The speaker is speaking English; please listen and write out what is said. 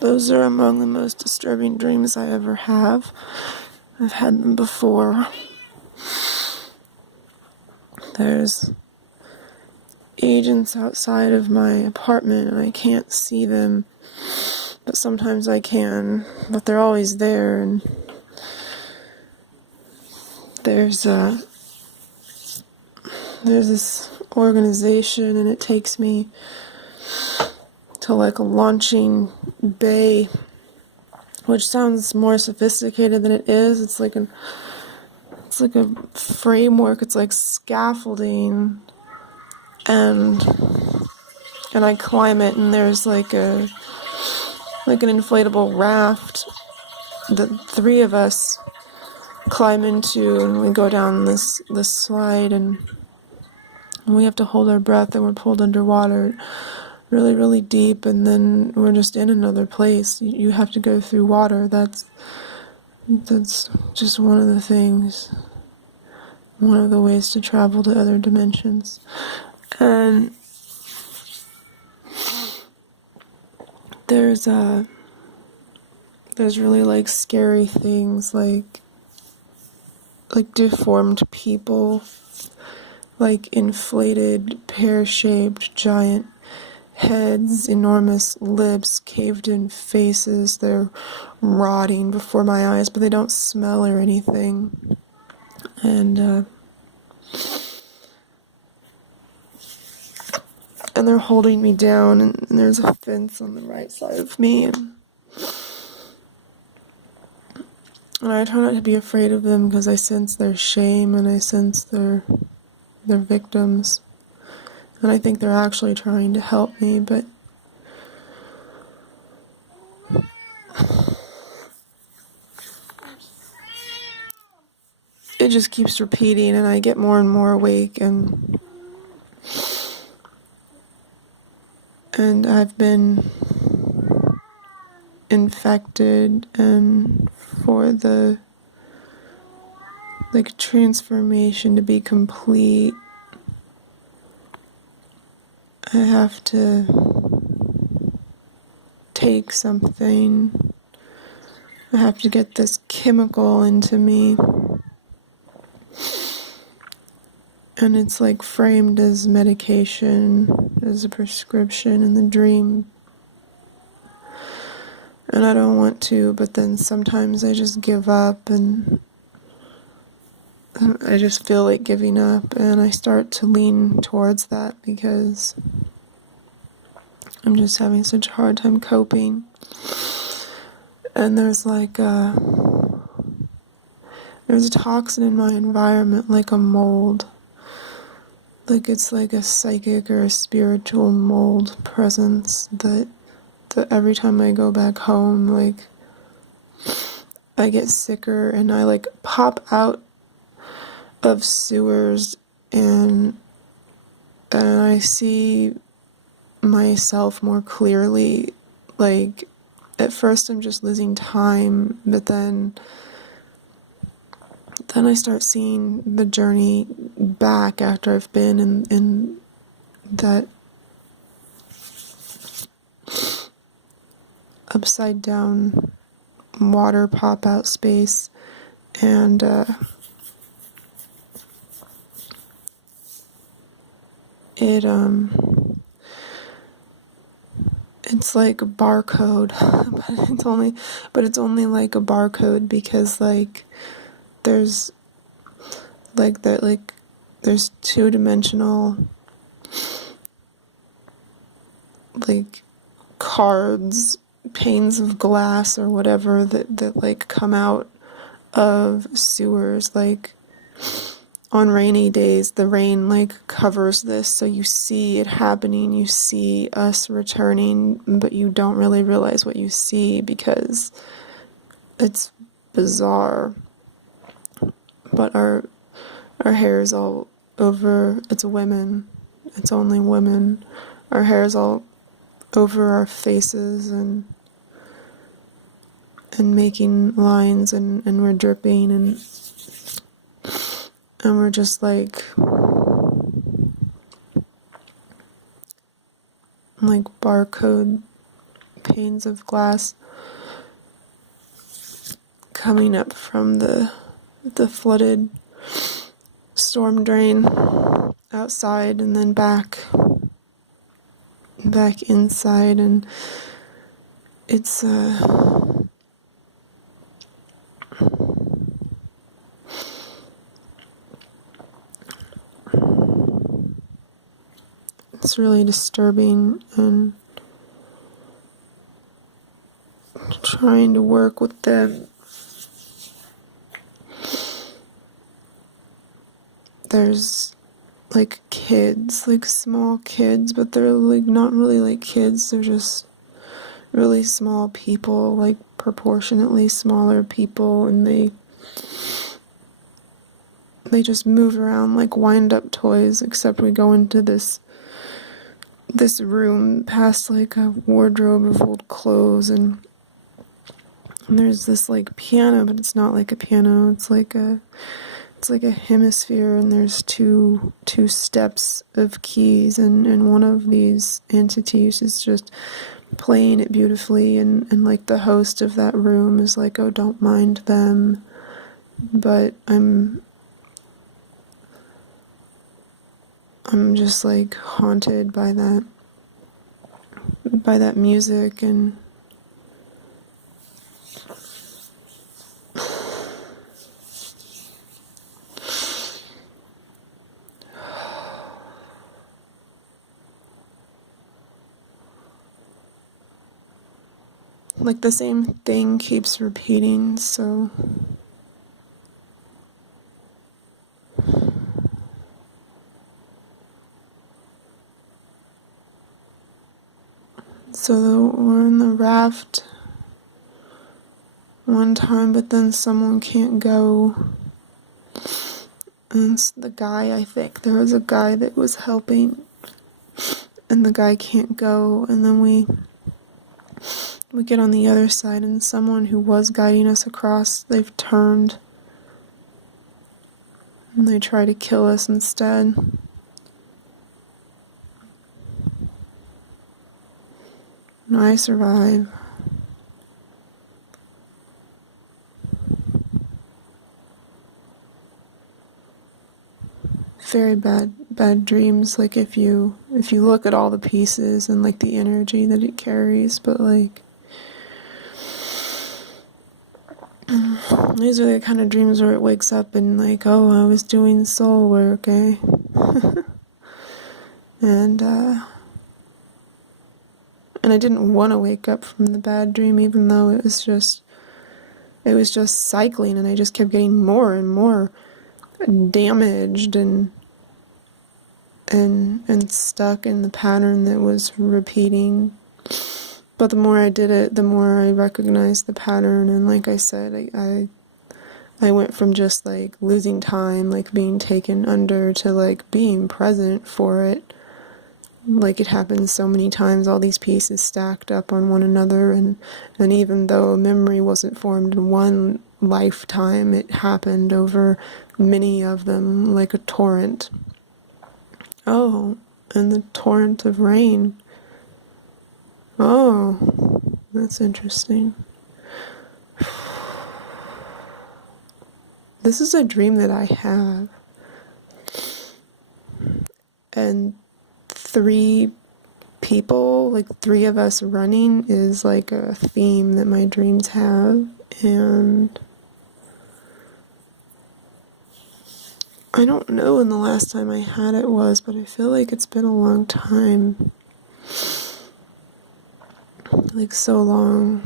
Those are among the most disturbing dreams I ever have. I've had them before. There's agents outside of my apartment and I can't see them, but sometimes I can, but they're always there. And there's this organization and it takes me to like a launching bay, which sounds more sophisticated than it is. It's like a framework, it's like scaffolding, and I climb it, and there's like an inflatable raft that 3 of us climb into, and we go down this slide, and we have to hold our breath, and we're pulled underwater really, really deep, and then we're just in another place. You have to go through water. That's just one of the things, one of the ways to travel to other dimensions. And there's really like scary things, like deformed people, like inflated, pear-shaped, giant heads, enormous lips, caved-in faces. They're rotting before my eyes, but they don't smell or anything. And they're holding me down, and there's a fence on the right side of me, and I try not to be afraid of them because I sense their shame and I sense their victims, and I think they're actually trying to help me, but it just keeps repeating, and I get more and more awake, and I've been infected, and for the like transformation to be complete, I have to take something. I have to get this chemical into me, and it's like framed as medication, as a prescription in the dream. And I don't want to, but then sometimes I just give up, and I just feel like giving up, and I start to lean towards that because I'm just having such a hard time coping. And there's a toxin in my environment, like a mold. Like it's like a psychic or a spiritual mold presence that every time I go back home, like, I get sicker, and I like pop out of sewers, and I see myself more clearly. Like, at first I'm just losing time, but then I start seeing the journey back after I've been in that upside down water pop out space, and it's like a barcode, but it's only like a barcode because like there's there's 2-dimensional like cards, panes of glass or whatever that like come out of sewers. Like on rainy days, the rain like covers this, so you see it happening, you see us returning, but you don't really realize what you see because it's bizarre. But our hair is all over. It's women. It's only women. Our hair is all over our faces and making lines, and we're dripping, and we're just like barcode panes of glass coming up from the flooded storm drain outside and then back inside, and it's it's really disturbing, and trying to work with them. There's like kids, like small kids, but they're like not really like kids, they're just really small people, like proportionately smaller people, and they just move around like wind-up toys, except we go into this room past like a wardrobe of old clothes, and there's this like piano, but it's not like a piano, it's like a hemisphere, and there's two steps of keys, and one of these entities is just playing it beautifully, and like the host of that room is like, oh, don't mind them, but I'm just like haunted by that music, and like the same thing keeps repeating, so we're in the raft one time, but then someone can't go, and it's the guy, I think there was a guy that was helping, and the guy can't go, and then we get on the other side, and someone who was guiding us across, they've turned, and they try to kill us instead. And I survive. Very bad dreams, like if you look at all the pieces and like the energy that it carries, but like these are the kind of dreams where it wakes up and like, oh, I was doing soul work, eh? and I didn't want to wake up from the bad dream, even though it was just cycling, and I just kept getting more and more damaged and stuck in the pattern that was repeating. But the more I did it, the more I recognized the pattern, and like I said, I went from just like losing time, like being taken under, to like being present for it. Like it happened so many times, all these pieces stacked up on one another, and even though a memory wasn't formed in one lifetime, it happened over many of them, like a torrent. Oh, and the torrent of rain. Oh, that's interesting. This is a dream that I have. And 3 people, like 3 of us running, is like a theme that my dreams have. And I don't know when the last time I had it was, but I feel like it's been a long time. Like so long.